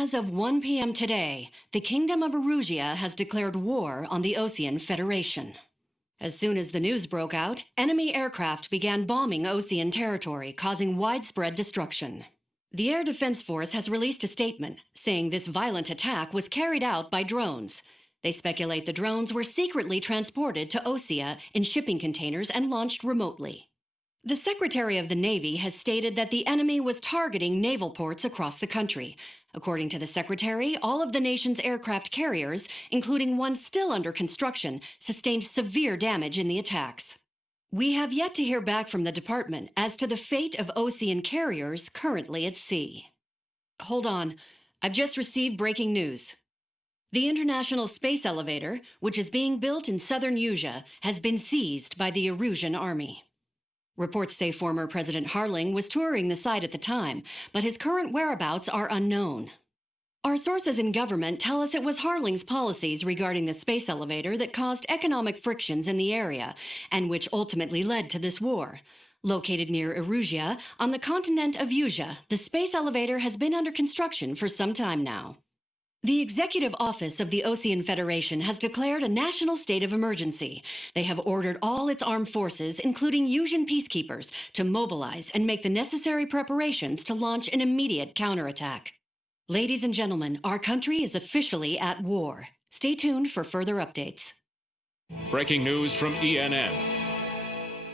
As of 1 p.m. today, the Kingdom of Erusia has declared war on the Osean Federation. As soon as the news broke out, enemy aircraft began bombing Osean territory, causing widespread destruction. The Air Defense Force has released a statement saying this violent attack was carried out by drones. They speculate the drones were secretly transported to Osea in shipping containers and launched remotely. The Secretary of the Navy has stated that the enemy was targeting naval ports across the country. According to the Secretary, all of the nation's aircraft carriers, including one still under construction, sustained severe damage in the attacks. We have yet to hear back from the department as to the fate of Osean carriers currently at sea. Hold on, I've just received breaking news. The International Space Elevator, which is being built in southern Usea, has been seized by the Erusian army. Reports say former President Harling was touring the site at the time, but his current whereabouts are unknown. Our sources in government tell us it was Harling's policies regarding the space elevator that caused economic frictions in the area, and which ultimately led to this war. Located near Erusia, on the continent of Usea, the space elevator has been under construction for some time now. The Executive Office of the Osean Federation has declared a national state of emergency. They have ordered all its armed forces, including Usian peacekeepers, to mobilize and make the necessary preparations to launch an immediate counterattack. Ladies and gentlemen, our country is officially at war. Stay tuned for further updates. Breaking news from ENN.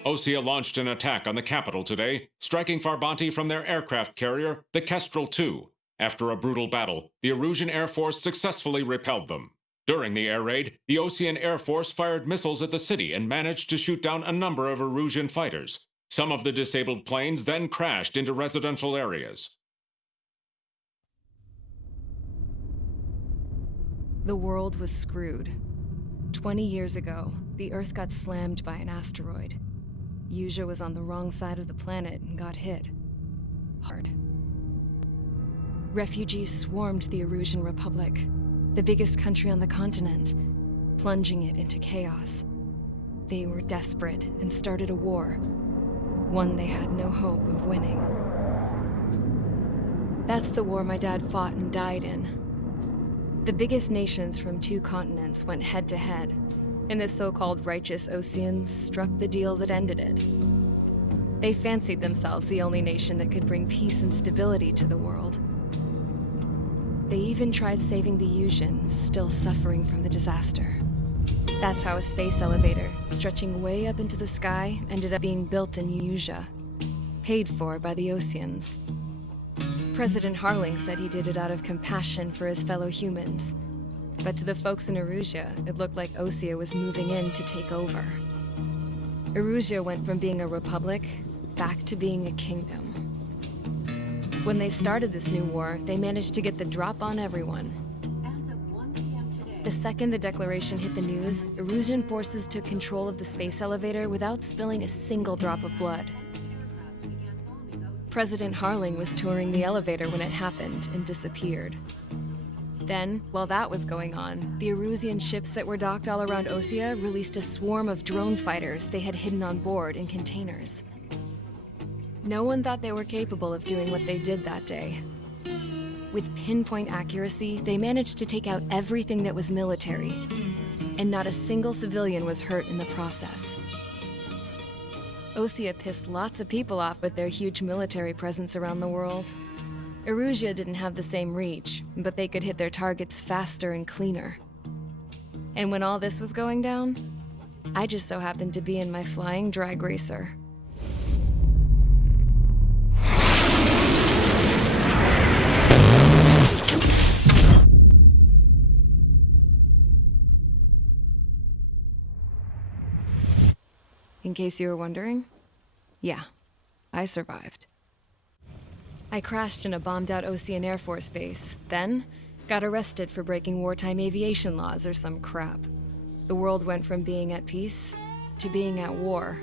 Osea launched an attack on the capital today, striking Farbanti from their aircraft carrier, the Kestrel II. After a brutal battle, the Erusian Air Force successfully repelled them. During the air raid, the Osean Air Force fired missiles at the city and managed to shoot down a number of Erusian fighters. Some of the disabled planes then crashed into residential areas. The world was screwed. 20 years ago, the Earth got slammed by an asteroid. Usea was on the wrong side of the planet and got hit hard. Refugees swarmed the Erusian Republic, the biggest country on the continent, plunging it into chaos. They were desperate and started a war, one they had no hope of winning. That's the war my dad fought and died in. The biggest nations from 2 continents went head-to-head, and the so-called righteous Oseans struck the deal that ended it. They fancied themselves the only nation that could bring peace and stability to the world. They even tried saving the Usians, still suffering from the disaster. That's how a space elevator, stretching way up into the sky, ended up being built in Usea, paid for by the Oseans. President Harling said he did it out of compassion for his fellow humans. But to the folks in Erusia, it looked like Osea was moving in to take over. Erusia went from being a republic back to being a kingdom. When they started this new war, they managed to get the drop on everyone. As of 1 p.m. today, The second the declaration hit the news, Erusian forces took control of the space elevator without spilling a single drop of blood. President Harling was touring the elevator when it happened and disappeared. Then, while that was going on, the Erusian ships that were docked all around Osea released a swarm of drone fighters they had hidden on board in containers. No one thought they were capable of doing what they did that day. With pinpoint accuracy, they managed to take out everything that was military, and not a single civilian was hurt in the process. Osea pissed lots of people off with their huge military presence around the world. Erusia didn't have the same reach, but they could hit their targets faster and cleaner. And when all this was going down, I just so happened to be in my flying drag racer. In case you were wondering, yeah, I survived. I crashed in a bombed-out Osean Air Force base, then got arrested for breaking wartime aviation laws or some crap. The world went from being at peace to being at war,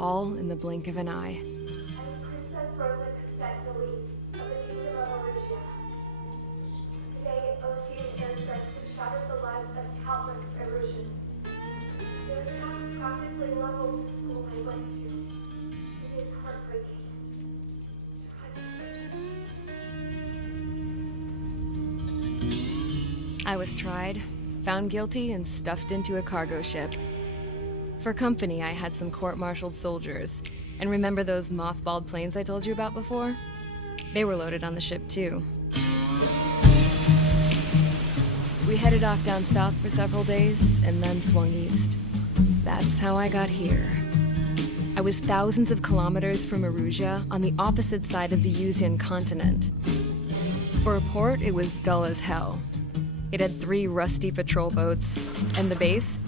all in the blink of an eye. Princess Rosa Cassette Delise of the Kingdom of Erusia. Today, Osean airstrikes have shattered the lives of countless Erusians. Their attacks practically leveled the school I went to. It is heartbreaking. Tragic. I was tried, found guilty, and stuffed into a cargo ship. For company, I had some court-martialed soldiers. And remember those mothballed planes I told you about before? They were loaded on the ship, too. We headed off down south for several days, and then swung east. That's how I got here. I was thousands of kilometers from Erusia, on the opposite side of the Yuzian continent. For a port, it was dull as hell. It had 3 rusty patrol boats, and the base?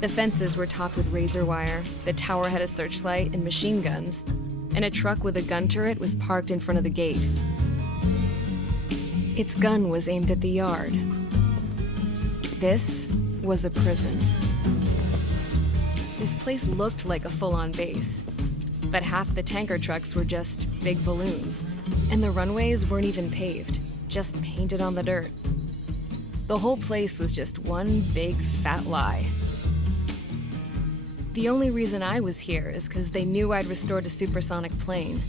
The fences were topped with razor wire, the tower had a searchlight and machine guns, and a truck with a gun turret was parked in front of the gate. Its gun was aimed at the yard. This was a prison. This place looked like a full-on base, but half the tanker trucks were just big balloons, and the runways weren't even paved, just painted on the dirt. The whole place was just one big fat lie. The only reason I was here is because they knew I'd restored a supersonic plane.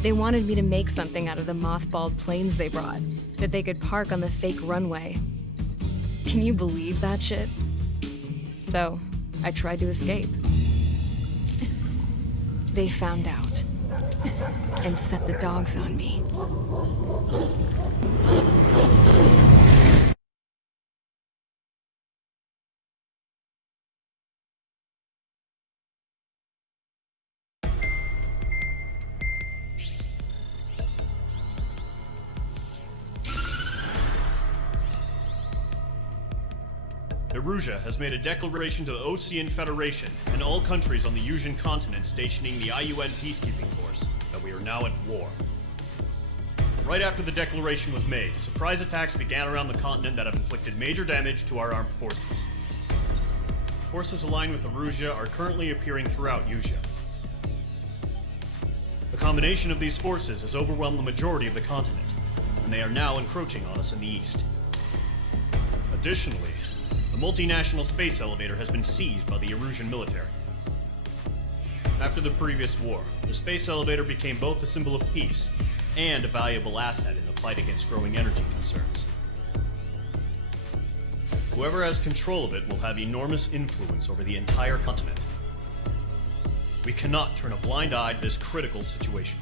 They wanted me to make something out of the mothballed planes they brought, that they could park on the fake runway. Can you believe that shit? So, I tried to escape. They found out, and set the dogs on me. Erusia has made a declaration to the Osean Federation and all countries on the Yuzian continent stationing the IUN peacekeeping force that we are now at war. Right after the declaration was made, surprise attacks began around the continent that have inflicted major damage to our armed forces. Forces aligned with Erusia are currently appearing throughout Yusia. The combination of these forces has overwhelmed the majority of the continent, and they are now encroaching on us in the east. Additionally, the multinational space elevator has been seized by the Erusian military. After the previous war, the space elevator became both a symbol of peace and a valuable asset in the fight against growing energy concerns. Whoever has control of it will have enormous influence over the entire continent. We cannot turn a blind eye to this critical situation.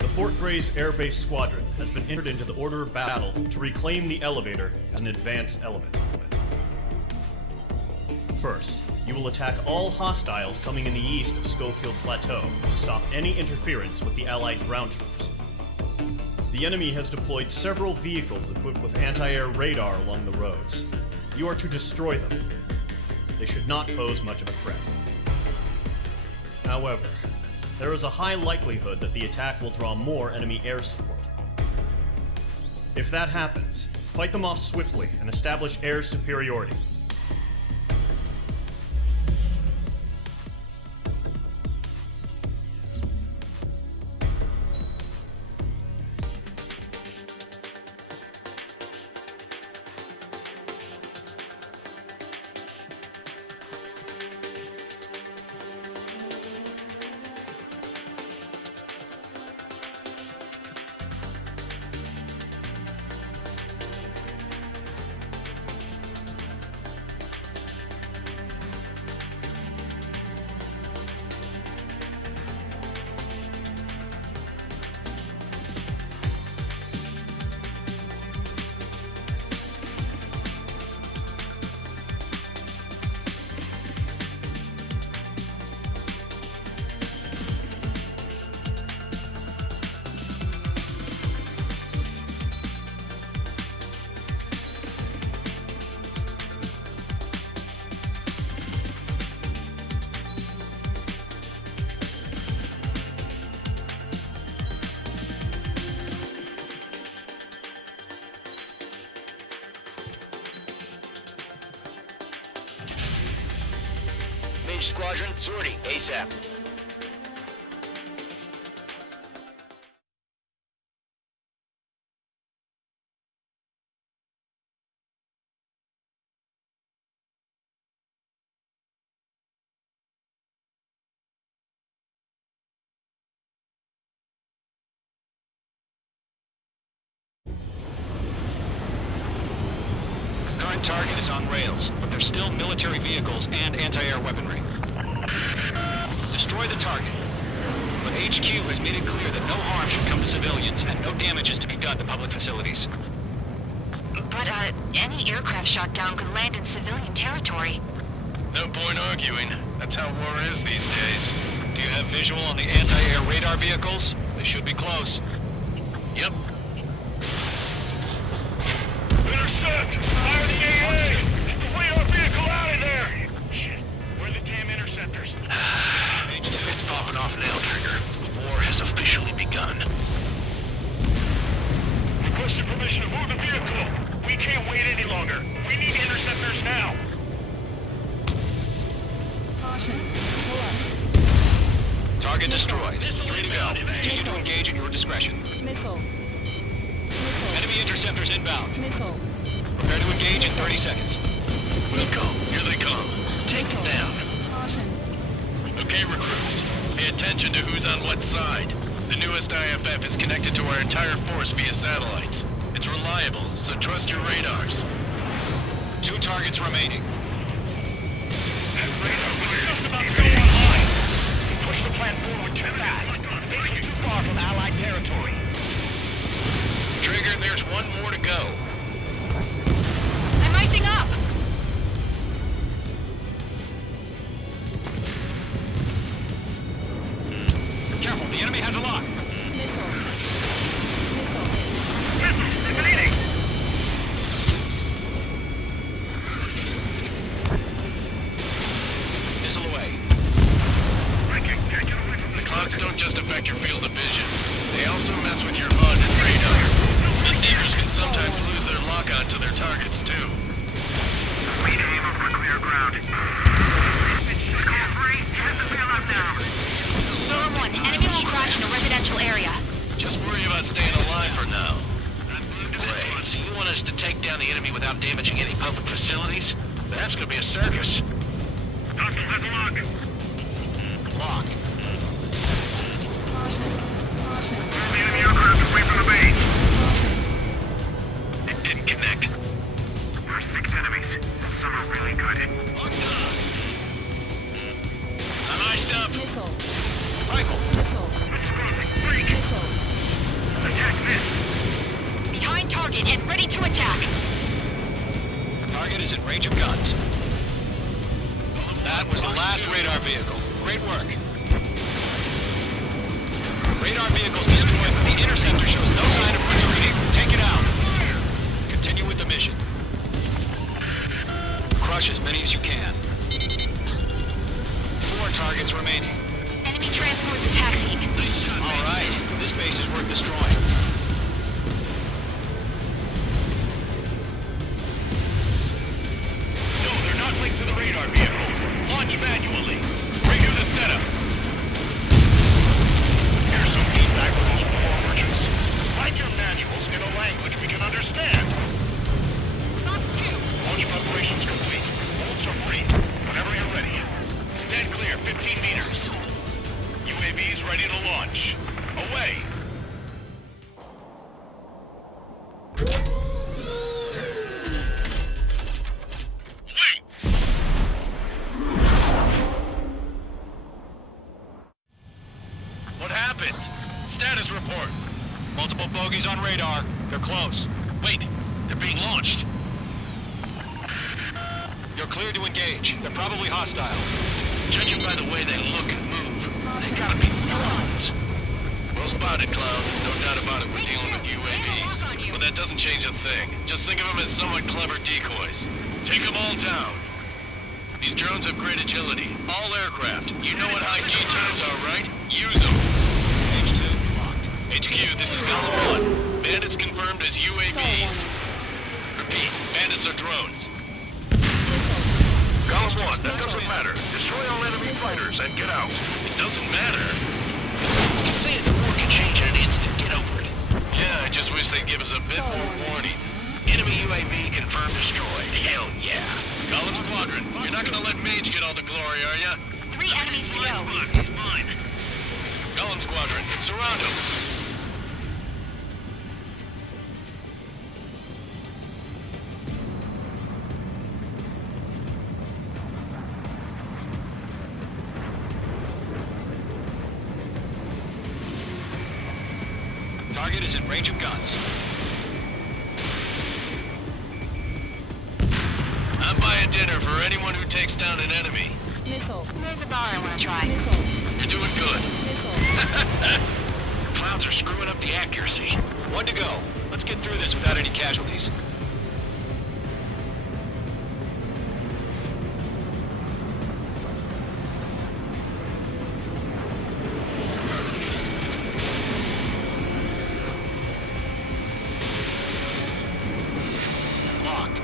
The Fort Grays Air Base Squadron has been entered into the order of battle to reclaim the elevator as an advance element. First, you will attack all hostiles coming in the east of Schofield Plateau to stop any interference with the Allied ground troops. The enemy has deployed several vehicles equipped with anti-air radar along the roads. You are to destroy them. They should not pose much of a threat. However, there is a high likelihood that the attack will draw more enemy air support. If that happens, fight them off swiftly and establish air superiority. Mage Squadron, sortie ASAP. target is on rails, but there's still military vehicles and anti-air weaponry. Destroy the target. But HQ has made it clear that no harm should come to civilians and no damage is to be done to public facilities. But, any aircraft shot down could land in civilian territory. No point arguing. That's how war is these days. Do you have visual on the anti-air radar vehicles? They should be close. Yep. Intercept! Fire the AA! Get the radar vehicle out of there! Shit, where are the damn interceptors? It's popping off now, Trigger. War has officially begun. Requested permission to move the vehicle! We can't wait any longer! We need interceptors now! Target destroyed. 3 to go. Continue to engage at your discretion. Missile. Enemy interceptors inbound. Missile. Prepare to engage in 30 seconds. Wilco, here they come. Take them down. Caution. Okay, recruits. Pay attention to who's on what side. The newest IFF is connected to our entire force via satellites. It's reliable, so trust your radars. 2 targets remaining. That radar was just about to go online! Push the plan forward too fast. It's too far from Allied territory. Trigger, there's one more to go. I'm icing up! Careful, the enemy has a lock. Missiles remaining! Missile away. Breaking, can't get away from The clouds don't just affect your field of vision. They also mess with your HUD and radar. The Seekers can sometimes lose their lock-on to their targets, too. We need to aim up for clear ground. Call 3, hit the field up now! Lower 1, enemy will crash in a residential area. Just worry about staying alive for now. Wait, so you want us to take down the enemy without damaging any public facilities? That's gonna be a circus. Hostile has a lock! Locked. Move the enemy aircraft away from the base! It didn't connect. There's 6 enemies. Some are really good. I'm iced up. Missile. Rifle. Missile. Exposing. Break! Missile. Attack this! Behind target and ready to attack. Target is in range of guns. That was the last radar vehicle. Great work. Radar vehicle's destroyed, but the interceptor shows no sign of retreating. Take it out. Continue with the mission. Crush as many as you can. 4 targets remaining. Enemy transports are taxiing. All right, this base is worth destroying. No, they're not linked to the radar vehicle. Launch manually. Redo the setup. Here's some feedback from those poor merchants. Write your manuals in a language we can understand. Thoughts 2. Launch preparations complete. Bolts are free. Whenever you're ready. Stand clear, 15 meters. UAVs ready to launch. Away. What happened? Status report. Multiple bogeys on radar. They're close. Wait, they're being launched. You're cleared to engage. They're probably hostile. Judging by the way they look and move, they gotta be drones. Well spotted, Cloud. No doubt about it, we're dealing with UAVs. But that doesn't change a thing. Just think of them as somewhat clever decoys. Take them all down. These drones have great agility. All aircraft. You know what high G terms are, right? Use them. H2 locked. HQ, this is Column 1. Bandits confirmed as UAVs. Repeat, bandits are drones. Column 1, that doesn't matter. Destroy all enemy fighters and get out. It doesn't matter. You say it, the war can change in an instant. Get over it. Yeah, I just wish they'd give us a bit more warning. Enemy UAV confirmed destroyed. Hell yeah. Column Squadron, you're not gonna let Mage get all the glory, are ya? 3 enemies to go. He's mine. Column Squadron, surround them. Target is in range of guns. I'm buying dinner for anyone who takes down an enemy. There's a bar I want to try. You're doing good. Clouds are screwing up the accuracy. 1 to go. Let's get through this without any casualties. Locked.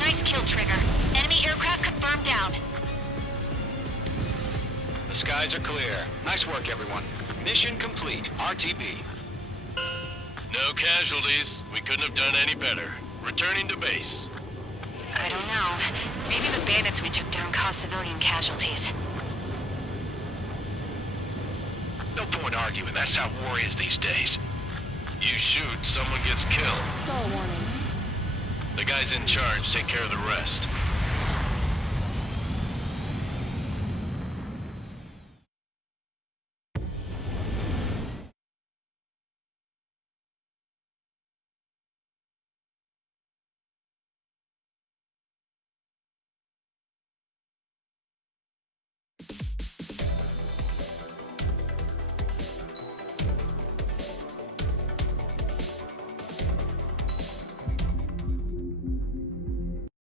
Nice kill, Trigger. Enemy aircraft confirmed down. The skies are clear. Nice work, everyone. Mission complete. RTB. No casualties. We couldn't have done any better. Returning to base. I don't know. Maybe the bandits we took down caused civilian casualties. No point arguing. That's how war is these days. You shoot, someone gets killed. Stall warning. The guys in charge take care of the rest.